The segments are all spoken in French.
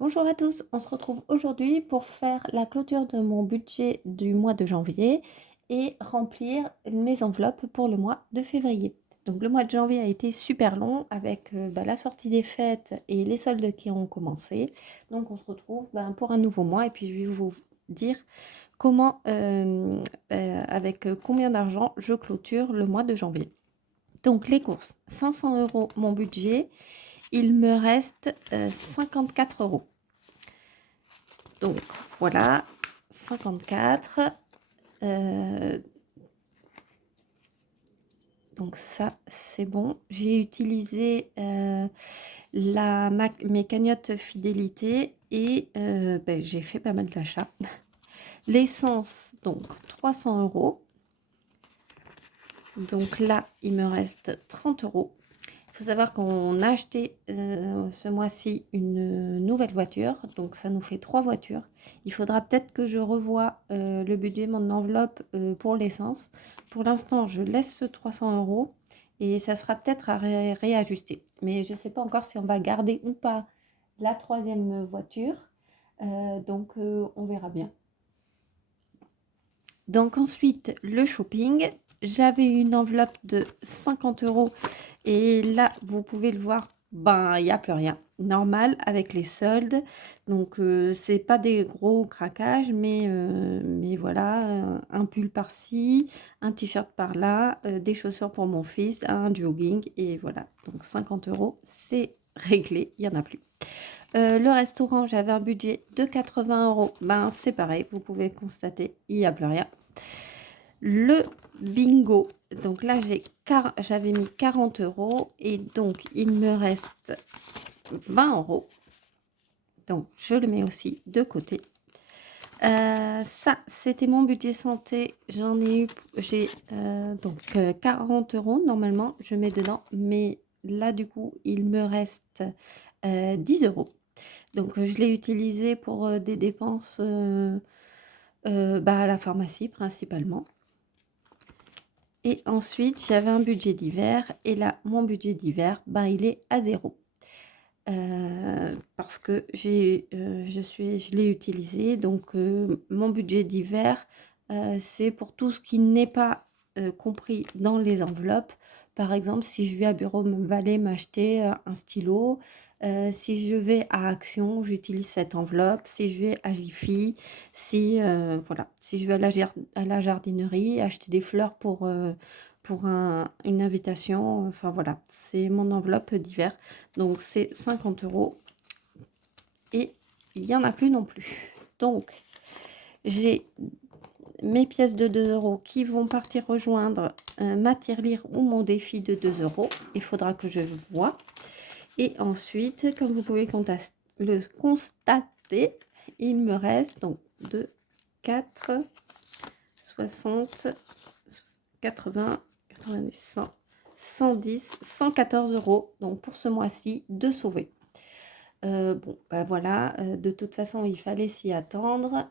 Bonjour à tous, on se retrouve aujourd'hui pour faire la clôture de mon budget du mois de janvier et remplir mes enveloppes pour le mois de février. Donc le mois de janvier a été super long avec la sortie des fêtes et les soldes qui ont commencé. Donc on se retrouve pour un nouveau mois et puis je vais vous dire comment, avec combien d'argent je clôture le mois de janvier. Donc les courses, 500 € mon budget, il me reste 54 €. Donc voilà, 54. Donc ça, c'est bon. J'ai utilisé mes cagnottes fidélité et j'ai fait pas mal d'achats. L'essence, donc 300 €. Donc là, il me reste 30 €. Il faut savoir qu'on a acheté ce mois-ci une nouvelle voiture, donc ça nous fait 3 voitures. Il faudra peut-être que je revoie le budget, mon enveloppe pour l'essence. Pour l'instant, je laisse ce 300 € et ça sera peut-être à réajuster. Mais je ne sais pas encore si on va garder ou pas la troisième voiture, on verra bien. Donc ensuite, le shopping. J'avais une enveloppe de 50 € et là, vous pouvez le voir, il n'y a plus rien. Normal avec les soldes. Donc, c'est pas des gros craquages, mais voilà, un pull par-ci, un t-shirt par-là, des chaussures pour mon fils, un jogging et voilà. Donc 50 €, c'est réglé, il y en a plus. Le restaurant, j'avais un budget de 80 €. C'est pareil, vous pouvez constater, il n'y a plus rien. Le bingo, donc là j'avais mis 40 € et donc il me reste 20 €. Donc je le mets aussi de côté. Ça, c'était mon budget santé. J'ai 40 € normalement, je mets dedans, mais là du coup, il me reste 10 €. Donc je l'ai utilisé pour des dépenses à la pharmacie principalement. Et ensuite, j'avais un budget d'hiver et là, mon budget d'hiver, il est à 0. Parce que je l'ai utilisé. Donc, mon budget d'hiver, c'est pour tout ce qui n'est pas compris dans les enveloppes. Par exemple, si je vais à Bureau Vallée m'acheter un stylo, si je vais à Action, j'utilise cette enveloppe. Si je vais à Jiffy, si je vais à la jardinerie, acheter des fleurs pour une invitation, enfin voilà, c'est mon enveloppe d'hiver. Donc c'est 50 € et il n'y en a plus non plus. Donc j'ai mes pièces de 2 € qui vont partir rejoindre ma tirelire ou mon défi de 2 €. Il faudra que je vois. Et ensuite, comme vous pouvez le constater, il me reste donc 2, 4, 60, 80, 90, 100, 110, 114 €. Donc pour ce mois-ci, de sauver. Voilà, de toute façon, il fallait s'y attendre.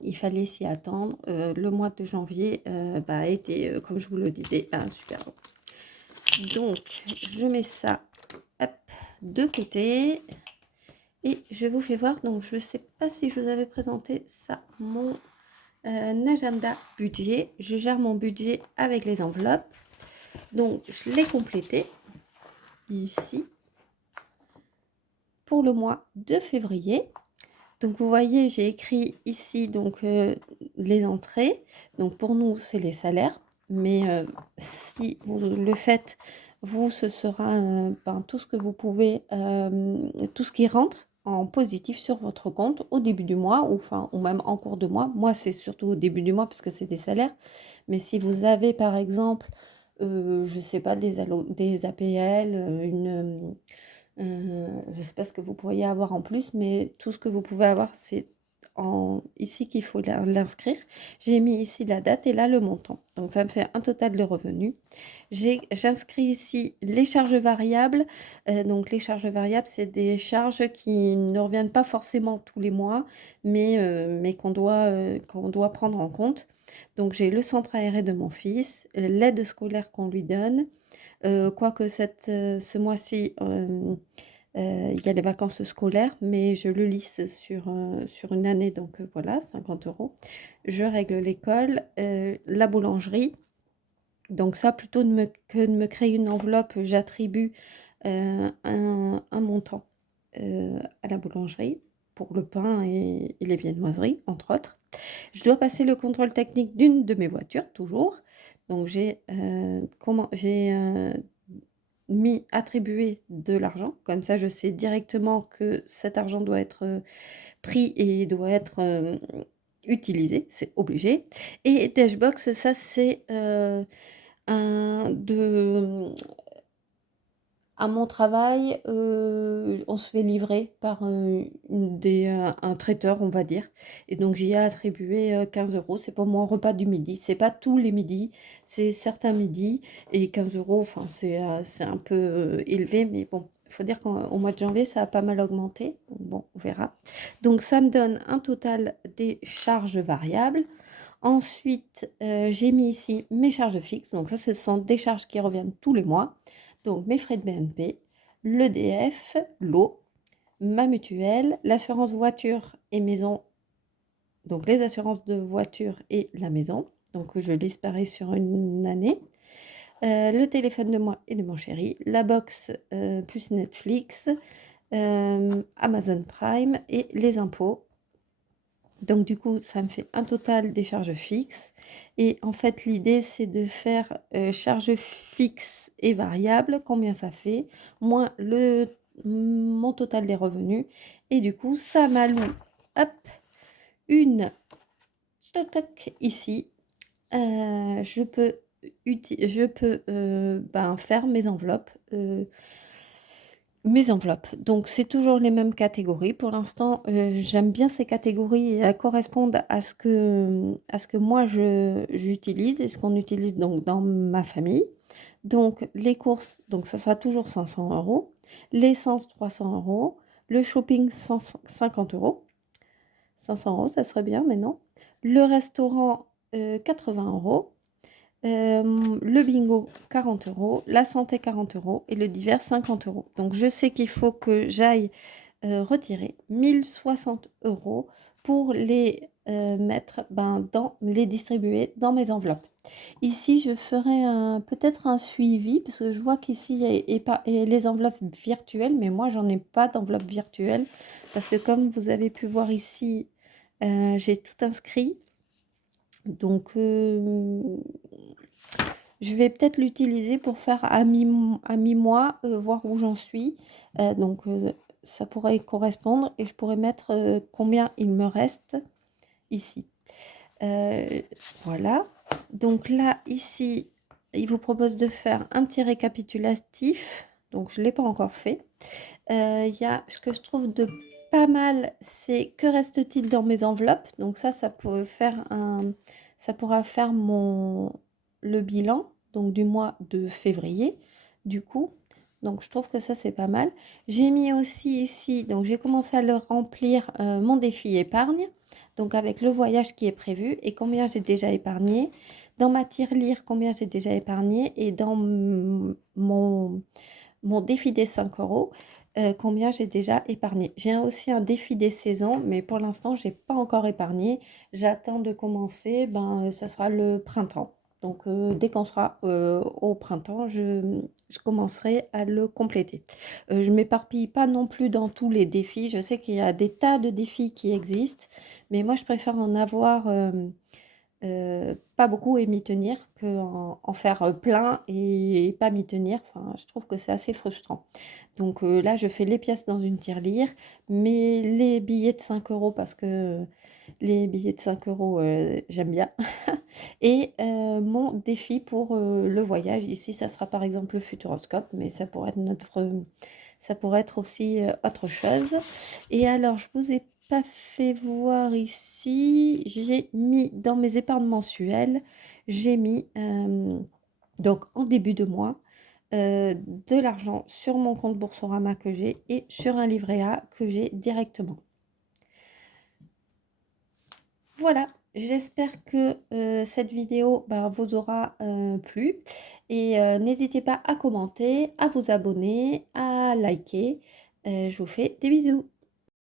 Le mois de janvier a été, comme je vous le disais, super bon. Donc, je mets ça de côté et je vous fais voir. Donc, je ne sais pas si je vous avais présenté ça, mon agenda budget. Je gère mon budget avec les enveloppes. Donc, je l'ai complété ici pour le mois de février. Donc vous voyez, j'ai écrit ici donc les entrées. Donc pour nous, c'est les salaires. Mais si vous le faites, vous, ce sera tout ce que vous pouvez, tout ce qui rentre en positif sur votre compte au début du mois ou même en cours de mois. Moi, c'est surtout au début du mois parce que c'est des salaires. Mais si vous avez par exemple, je ne sais pas, des APL, je ne sais pas ce que vous pourriez avoir en plus, mais tout ce que vous pouvez avoir, c'est ici qu'il faut l'inscrire. J'ai mis ici la date et là le montant. Donc ça me fait un total de revenus. J'inscris ici les charges variables. Donc les charges variables, c'est des charges qui ne reviennent pas forcément tous les mois, mais qu'on doit prendre en compte. Donc j'ai le centre aéré de mon fils, l'aide scolaire qu'on lui donne. Quoique ce mois-ci, Il y a les vacances scolaires, mais je le lisse sur une année, donc voilà, 50 euros. Je règle l'école, la boulangerie. Donc ça, plutôt que de me créer une enveloppe, j'attribue un montant à la boulangerie pour le pain et les viennoiseries, entre autres. Je dois passer le contrôle technique d'une de mes voitures, toujours. Donc j'ai mis attribué de l'argent. Comme ça, je sais directement que cet argent doit être pris et doit être utilisé. C'est obligé. Et Dashbox, ça c'est un de à mon travail, on se fait livrer par, un traiteur, on va dire, et donc j'y ai attribué, 15 €. C'est pour mon repas du midi. C'est pas tous les midis, c'est certains midis, et 15 €, enfin, c'est un peu, élevé, mais bon, il faut dire qu'au mois de janvier, ça a pas mal augmenté, donc bon, on verra. Donc ça me donne un total des charges variables. Ensuite, j'ai mis ici mes charges fixes, donc là, ce sont des charges qui reviennent tous les mois. Donc mes frais de BNP, l'EDF, l'eau, ma mutuelle, l'assurance voiture et maison, donc les assurances de voiture et la maison, donc je liste pareil sur une année. Le téléphone de moi et de mon chéri, la box plus Netflix, Amazon Prime et les impôts. Donc du coup, ça me fait un total des charges fixes, et en fait, l'idée, c'est de faire, charges fixes et variables, combien ça fait, moins mon total des revenus, et du coup, ça m'alloue, hop, une toc toc ici, je peux, ben, faire mes enveloppes. Donc c'est toujours les mêmes catégories. Pour l'instant, j'aime bien ces catégories et elles correspondent à ce que moi j'utilise et ce qu'on utilise donc dans ma famille. Donc les courses, donc ça sera toujours 500 €, l'essence 300 €, le shopping 150 €. 500 €, ça serait bien, mais non. Le restaurant, 80 €. Le bingo 40 €, la santé 40 € et le divers 50 €. Donc je sais qu'il faut que j'aille, retirer 1 060 € pour les, mettre, ben, les distribuer dans mes enveloppes. Ici, je ferai peut-être un suivi, parce que je vois qu'ici il y a les enveloppes virtuelles, mais moi j'en ai pas d'enveloppe virtuelle, parce que comme vous avez pu voir ici, j'ai tout inscrit. Donc je vais peut-être l'utiliser pour faire à mi-mois, voir où j'en suis. Donc ça pourrait correspondre, et je pourrais mettre, combien il me reste ici. Heu, voilà. Donc là, ici, il vous propose de faire un petit récapitulatif. Donc je ne l'ai pas encore fait. Il y a ce que je trouve de pas mal, c'est que reste-t-il dans mes enveloppes? Donc ça ça pourra faire le bilan, donc du mois de février, du coup. Donc je trouve que ça, c'est pas mal. J'ai mis aussi ici, donc j'ai commencé à le remplir, mon défi épargne, donc avec le voyage qui est prévu et combien j'ai déjà épargné. Dans ma tirelire, combien j'ai déjà épargné, et dans mon défi des 5 €, combien j'ai déjà épargné. J'ai aussi un défi des saisons, mais pour l'instant, j'ai pas encore épargné. J'attends de commencer, ben, ça sera le printemps. Donc, dès qu'on sera, au printemps, je commencerai à le compléter. Je m'éparpille pas non plus dans tous les défis. Je sais qu'il y a des tas de défis qui existent, mais moi, je préfère en avoir, pas beaucoup et m'y tenir, qu'en faire, plein et pas m'y tenir. Enfin, je trouve que c'est assez frustrant. Donc là, je fais les pièces dans une tirelire, mais les billets de 5 € parce que les billets de 5 €, j'aime bien, et mon défi pour, le voyage. Ici, ça sera par exemple le Futuroscope, mais ça pourrait être aussi, autre chose. Et alors, je vous ai pas fait voir ici, j'ai mis dans mes épargnes mensuelles, j'ai mis, donc en début de mois, de l'argent sur mon compte Boursorama que j'ai et sur un livret A que j'ai directement. Voilà, j'espère que, cette vidéo, bah, vous aura, plu, et n'hésitez pas à commenter, à vous abonner, à liker. Je vous fais des bisous.